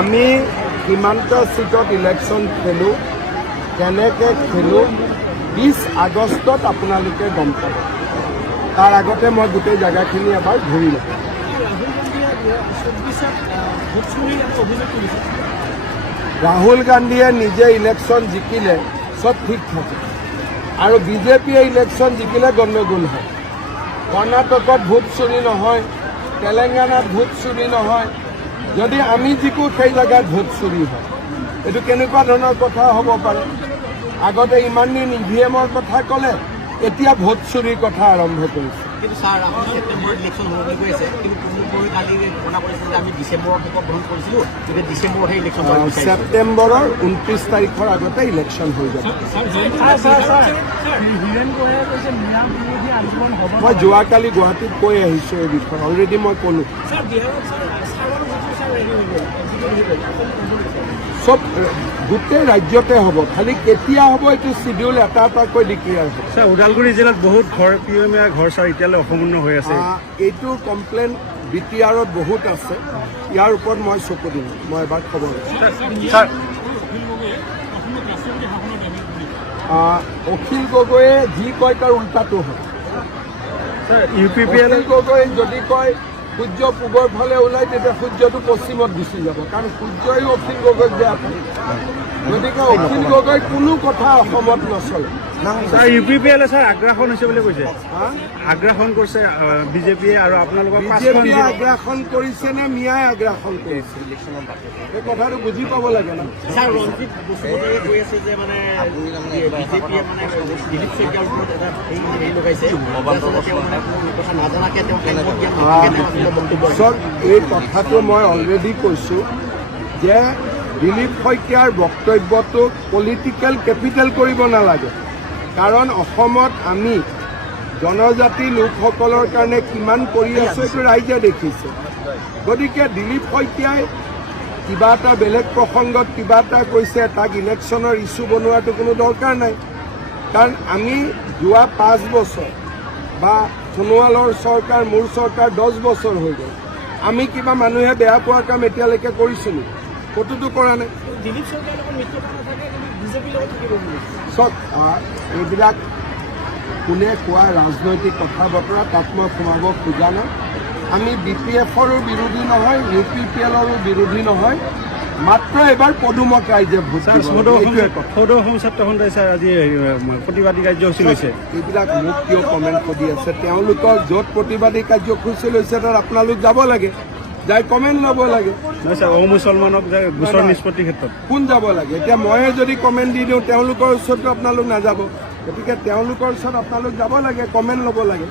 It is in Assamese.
আমি কিমানটা সিটত ইলেকশ্যন খেলোঁ, কেনেকৈ খেলোঁ 20 আগষ্টত আপোনালোকে গম পাব। তাৰ আগতে মই গোটেই জেগাখিনি এবাৰ ঘূৰি লওঁ। ৰাহুল গান্ধীয়ে নিজে ইলেকশ্যন জিকিলে চব ঠিক থাকে, আৰু বিজেপিয়ে ইলেকশ্যন জিকিলে গণ্ডগোল হয়। কৰ্ণাটকত ভোট চুৰি নহয়, তেলেংগানাত ভোট চুৰি নহয়, যদি আমি জিকো সেই জেগাত ভোট চুৰি হয়। এইটো কেনেকুৱা ধৰণৰ কথা হ'ব পাৰে? আগতে ইমান দিন EVM-ৰ কথা ক'লে, এতিয়া ভোট চুৰিৰ কথা আৰম্ভ কৰিছে। কিন্তু ছাৰ, আপুনি ছেপ্টেম্বৰত ইলেকশ্যন হ'বলৈ গৈ আছে, কিন্তু কালি ঘটনা কৰিছিল যে আমি ডিচেম্বৰত শপতগ্ৰহণ কৰিছিলোঁ, গতিকে ডিচেম্বৰতহে ইলেকশ্যন ছেপ্টেম্বৰৰ 29 তাৰিখৰ আগতে ইলেকশ্যন হৈ যাব। মই যোৱাকালি গুৱাহাটীত কৈ আহিছোঁ এই বিষয়ে, অলৰেডি মই ক'লোঁ। চব গোটেই ৰাজ্যতে হ'ব, খালি কেতিয়া হ'ব এইটো চিডিউল এটা এটাকৈ ডিক্লেয়াৰ হ'ব। ছাৰ, ওদালগুৰি জিলাত বহুত পিয়মীয়া ঘৰ ছাৰ এতিয়ালৈ অসম্পূৰ্ণ হৈ আছে। এইটো কমপ্লেইন BTR-ত বহুত আছে, ইয়াৰ ওপৰত মই চকু দিম, মই এবাৰ খবৰ দিম। অখিল গগৈয়ে যি কয় তাৰ উল্টাটো হয়। অখিল গগৈ যদি কয় সূৰ্য পূবৰ ফালে ওলাই, তেতিয়া সূৰ্যটো পশ্চিমত গুচি যাব, কাৰণ সূৰ্যই অখিল গগৈক বেয়া পায়। গতিকে অখিল গগৈ কোনো কথা অসমত নচলে। ছাৰ, UPPL ছাৰ আগ্ৰাসন হৈছে বুলি কৈছে। আগ্ৰাসন কৰিছে বিজেপিয়ে, আৰু আপোনালোকৰ বিজেপিয়ে আগ্ৰাসন কৰিছে নে মিয়াই আগ্ৰাসন কৰিছে, এই কথাটো বুজি পাব লাগে না। ছাৰ, ৰঞ্জিত বসুমতাৰীয়ে কৈ আছে যে মানে বিজেপিয়ে মানে দিলীপ শইকীয়াৰ ওপৰত এটা হেৰি লগাইছে, কথা নাজানাকে তেওঁ এই কথাটো মই অলৰেডি কৈছোঁ যে দিলীপ শইকীয়াৰ বক্তব্যটোক পলিটিকেল কেপিটেল কৰিব নালাগে, কাৰণ অসমত আমি জনজাতি লোকসকলৰ কাৰণে কিমান কৰি আছোঁ এইটো ৰাইজে দেখিছে। গতিকে দিলীপ শইকীয়াই কিবা এটা বেলেগ প্ৰসংগত কিবা এটা কৈছে, তাক ইলেকশ্যনৰ ইছ্যু বনোৱাটো কোনো দৰকাৰ নাই। কাৰণ আমি যোৱা 5 বছৰ বা সোণোৱালৰ চৰকাৰ, মোৰ চৰকাৰ 10 বছৰ হৈ গ'ল, আমি কিবা মানুহে বেয়া পোৱা কাম এতিয়ালৈকে কৰিছিলোঁ? ক'তোতো কৰা নাই। চব এইবিলাক কোনে কোৱা ৰাজনৈতিক কথা বতৰা, তাত মই সোমাব খোজা নাই। আমি BPF-ৰো বিৰোধী নহয়, UPPL-ৰো বিৰোধী নহয়, মাত্ৰ এবাৰ পদুমক ৰাইজে ভোট দিব। সদৌ অসম ছাত্ৰ সন্থাই ছাৰ আজি প্ৰতিবাদী কাৰ্যসূচী লৈছে। এইবিলাক মোক কিয় কমেণ্ট কৰি আছে? তেওঁলোকৰ য'ত প্ৰতিবাদী কাৰ্যসূচী লৈছে তাত আপোনালোক যাব লাগে, যাই কমেণ্ট ল'ব লাগে। নহয় ছাৰ, অমুছলমানক গোচৰ নিষ্পত্তিৰ ক্ষেত্ৰত কোন যাব লাগে? এতিয়া ময়ে যদি কমেণ্ট দি দিওঁ, তেওঁলোকৰ ওচৰতো আপোনালোক নাযাব। গতিকে তেওঁলোকৰ ওচৰত আপোনালোক যাব লাগে, কমেণ্ট ল'ব লাগে।